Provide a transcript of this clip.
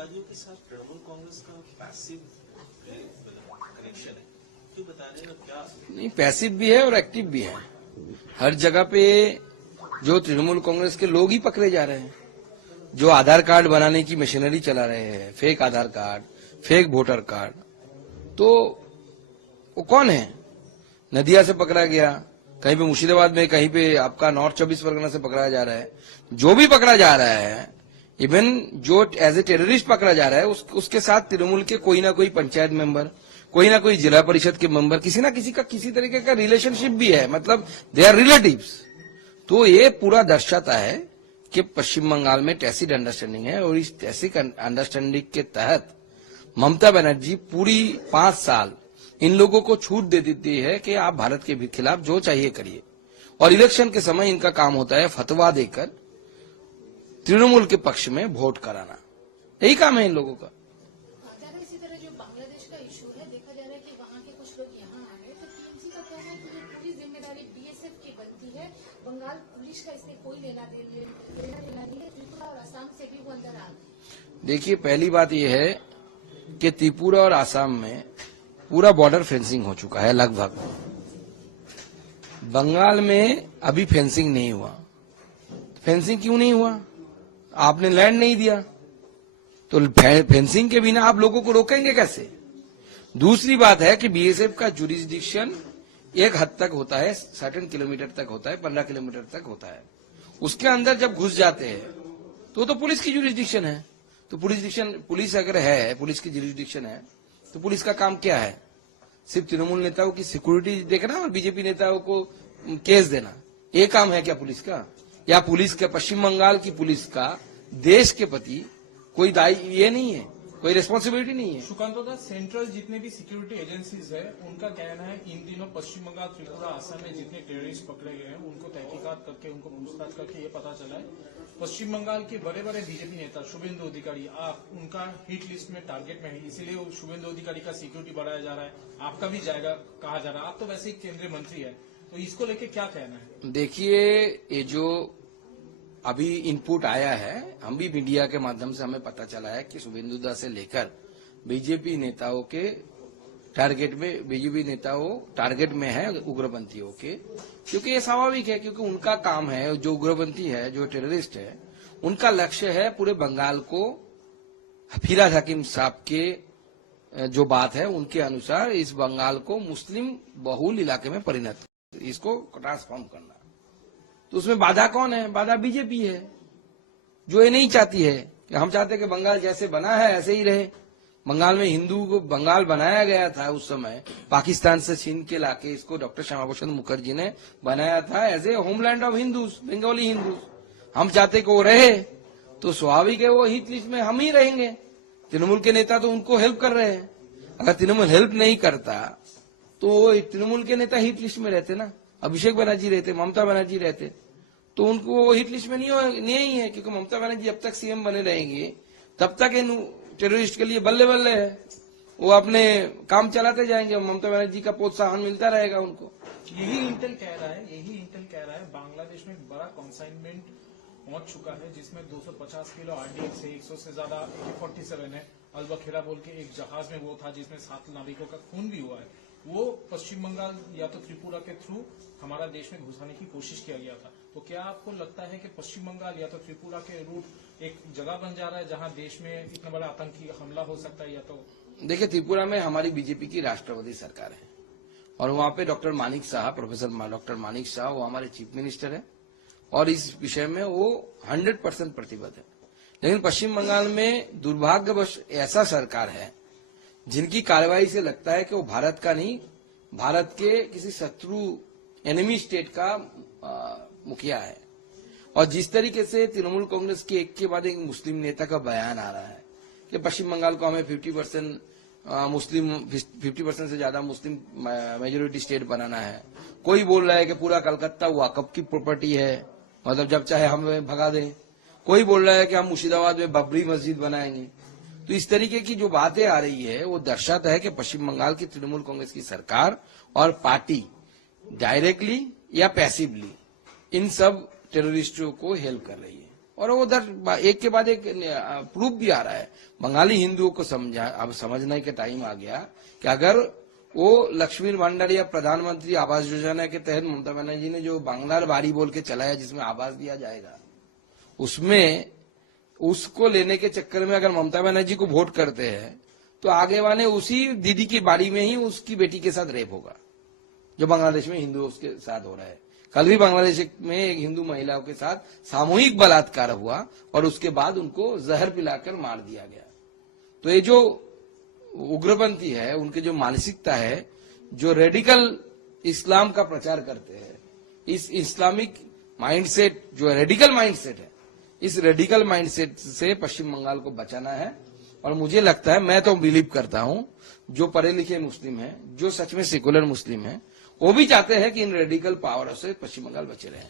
उग्रवादियों के साथ तृणमूल कांग्रेस का पैसिव कनेक्शन है, क्यों बता रहे हैं? क्या नहीं, पैसिव भी है और एक्टिव भी है। हर जगह पे जो तृणमूल कांग्रेस के लोग ही पकड़े जा रहे हैं, जो आधार कार्ड बनाने की मशीनरी चला रहे हैं, फेक आधार कार्ड, फेक वोटर कार्ड, तो वो कौन है? नदिया से पकड़ा गया, कहीं पे मुर्शिदाबाद में, कहीं पे आपका नॉर्थ 24 परगना से पकड़ा जा रहा है। जो भी पकड़ा जा रहा है, इवन जो एज ए टेररिस्ट पकड़ा जा रहा है, उसके साथ तृणमूल के कोई ना कोई पंचायत मेंबर, कोई ना कोई जिला परिषद के मेंबर, किसी ना किसी का किसी तरीके का रिलेशनशिप भी है, मतलब दे आर रिलेटिव्स। तो ये पूरा दर्शाता है कि पश्चिम बंगाल में टैसिट अंडरस्टैंडिंग है, और इस टैसिट अंडरस्टैंडिंग के तहत ममता बनर्जी पूरी 5 साल इन लोगों को छूट दे देती है कि आप भारत के खिलाफ जो चाहिए करिए, और इलेक्शन के समय इनका काम होता है फतवा देकर तृणमूल के पक्ष में वोट कराना। यही काम है इन लोगों का। इसी तरह जो बांग्लादेश का इशू है, देखा जा रहा है कि वहाँ के कुछ लोग यहाँ आ रहे हैं, तो टीएमसी का कहना है कि ये पूरी जिम्मेदारी बीएसएफ की बनती है, बंगाल पुलिस का इससे कोई लेना देना नहीं है, त्रिपुरा और असम से भी वो अंदर आ गए। देखिए, पहली बात यह है कि त्रिपुरा और आसाम में पूरा बॉर्डर फेंसिंग हो चुका है लगभग। बंगाल में अभी फेंसिंग नहीं हुआ। फेंसिंग क्यों नहीं हुआ? आपने लैंड नहीं दिया, तो फेंसिंग के बिना आप लोगों को रोकेंगे कैसे? दूसरी बात है कि बीएसएफ का जुरिस्डिक्शन एक हद तक होता है, सर्टेन किलोमीटर तक होता है, 15 किलोमीटर तक होता है। उसके अंदर जब घुस जाते हैं तो पुलिस की जुरिस्डिक्शन है। तो पुलिस अगर है, पुलिस की जुरिस्डिक्शन है, तो पुलिस का काम क्या है? सिर्फ तृणमूल नेताओं की सिक्योरिटी देखना और बीजेपी नेताओं को केस देना, ये काम है क्या पुलिस का? या पुलिस का, पश्चिम बंगाल की पुलिस का देश के प्रति कोई ये नहीं है, कोई रिस्पॉन्सिबिलिटी नहीं है? सुकांतो, सेंट्रल जितने भी सिक्योरिटी एजेंसीज है, उनका कहना है इन दिनों पश्चिम बंगाल, त्रिपुरा, असम में जितने टेररिस्ट पकड़े गए हैं, उनको तहकीकात करके, उनको पूछताछ करके ये पता चला है पश्चिम बंगाल के बड़े बड़े बीजेपी नेता शुभेंदु अधिकारी, आप उनका हिट लिस्ट में टारगेट में है, इसीलिए शुभेंदु अधिकारी का सिक्योरिटी बढ़ाया जा रहा है, आपका भी जाएगा कहा जा रहा है। आप तो वैसे ही केंद्रीय मंत्री है, तो इसको लेके क्या कहना है? देखिए, ये जो अभी इनपुट आया है, हम भी मीडिया के माध्यम से हमें पता चला है कि शुभेंदु दा से लेकर बीजेपी नेताओं के टारगेट में, बीजेपी नेताओं टारगेट में है उग्रपंथियों के, क्योंकि ये स्वाभाविक है, क्योंकि उनका काम है, जो उग्रपंथी है, जो टेररिस्ट है, उनका लक्ष्य है पूरे बंगाल को फिराद हकीम साहब के जो बात है उनके अनुसार इस बंगाल को मुस्लिम बहुल इलाके में परिणत, इसको ट्रांसफॉर्म करना। तो उसमें बाधा कौन है? बाधा बीजेपी है, जो ये नहीं चाहती है कि हम चाहते हैं कि बंगाल जैसे बना है ऐसे ही रहे। बंगाल में हिंदू को बंगाल बनाया गया था उस समय, पाकिस्तान से छीन के लाके इसको डॉक्टर श्यामा प्रसाद मुखर्जी ने बनाया था as a homeland of Hindus, Bengali Hindus. हम चाहते कि वो रहे, तो स्वाभाविक है वो हिट लिस्ट में हम ही रहेंगे। तृणमूल के नेता तो उनको हेल्प कर रहे हैं। अगर तृणमूल हेल्प नहीं करता तो तृणमूल के नेता हिट लिस्ट में रहते ना, अभिषेक बनर्जी रहते, ममता बनर्जी रहते, तो उनको हिट लिस्ट में नहीं है, क्योंकि ममता बनर्जी जब तक सीएम बने रहेंगी तब तक इन टेररिस्ट के लिए बल्ले बल्ले है, वो अपने काम चलाते जाएंगे, ममता बनर्जी का प्रोत्साहन मिलता रहेगा उनको। यही इंटेल कह रहा है बांग्लादेश में बड़ा कंसाइनमेंट पहुंच चुका है, जिसमें 250 किलो आरडीएक्स है, 100 से ज्यादा AK-47 है। अलबखेरा बोल के एक जहाज में वो था जिसमें 7 नाविकों का खून भी हुआ है। वो पश्चिम बंगाल या तो त्रिपुरा के थ्रू हमारा देश में घुसाने की कोशिश किया गया था। तो क्या आपको लगता है कि पश्चिम बंगाल या तो त्रिपुरा के रूट एक जगह बन जा रहा है जहां देश में इतना बड़ा आतंकी हमला हो सकता है? या तो देखिए, त्रिपुरा में हमारी बीजेपी की राष्ट्रवादी सरकार है, और वहां पे doctor Manik Shah, professor doctor Manik Shah, वो हमारे चीफ मिनिस्टर है, और इस विषय में वो 100% प्रतिबद्ध है। लेकिन पश्चिम बंगाल में दुर्भाग्यवश ऐसा सरकार है जिनकी कार्रवाई से लगता है कि वो भारत का नहीं, भारत के किसी शत्रु एनिमी स्टेट का मुखिया है। और जिस तरीके से तृणमूल कांग्रेस के एक के बाद एक मुस्लिम नेता का बयान आ रहा है कि पश्चिम बंगाल को हमें 50% से ज्यादा मुस्लिम मेजोरिटी स्टेट बनाना है। कोई बोल रहा है कि पूरा कलकत्ता वाकफ की प्रॉपर्टी है, मतलब जब चाहे हम भगा दें। कोई बोल रहा है कि हम मुर्शिदाबाद में बाबरी मस्जिद बनाएंगे। तो इस तरीके की जो बातें आ रही है वो दर्शाता है कि पश्चिम बंगाल की तृणमूल कांग्रेस की सरकार और पार्टी डायरेक्टली या पैसिवली इन सब टेररिस्टों को हेल्प कर रही है, और वो उधर एक के बाद एक प्रूफ भी आ रहा है। बंगाली हिंदुओं को अब समझने के टाइम आ गया कि अगर वो लक्ष्मी भंडार या प्रधानमंत्री आवास योजना के तहत ममता बनर्जी ने जो बांग्लार बारी बोल के चलाया, जिसमें आवास दिया जाएगा, उसमें उसको लेने के चक्कर में अगर ममता बनर्जी को वोट करते हैं तो आगे वाले उसी दीदी की बाड़ी में ही उसकी बेटी के साथ रेप होगा, जो बांग्लादेश में हिंदू उसके साथ हो रहा है। कल भी बांग्लादेश में एक हिंदू महिलाओं के साथ सामूहिक बलात्कार हुआ और उसके बाद उनको जहर पिलाकर मार दिया गया। तो ये जो उग्रपंथी है, उनकी जो मानसिकता है, जो रेडिकल इस्लाम का प्रचार करते हैं, इस इस्लामिक माइंडसेट जो रेडिकल माइंडसेट है, इस रेडिकल माइंडसेट से पश्चिम बंगाल को बचाना है। और मुझे लगता है, मैं तो बिलीव करता हूं, जो पढ़े लिखे मुस्लिम हैं, जो सच में सेकुलर मुस्लिम हैं, वो भी चाहते हैं कि इन रेडिकल पावर से पश्चिम बंगाल बचे रहे।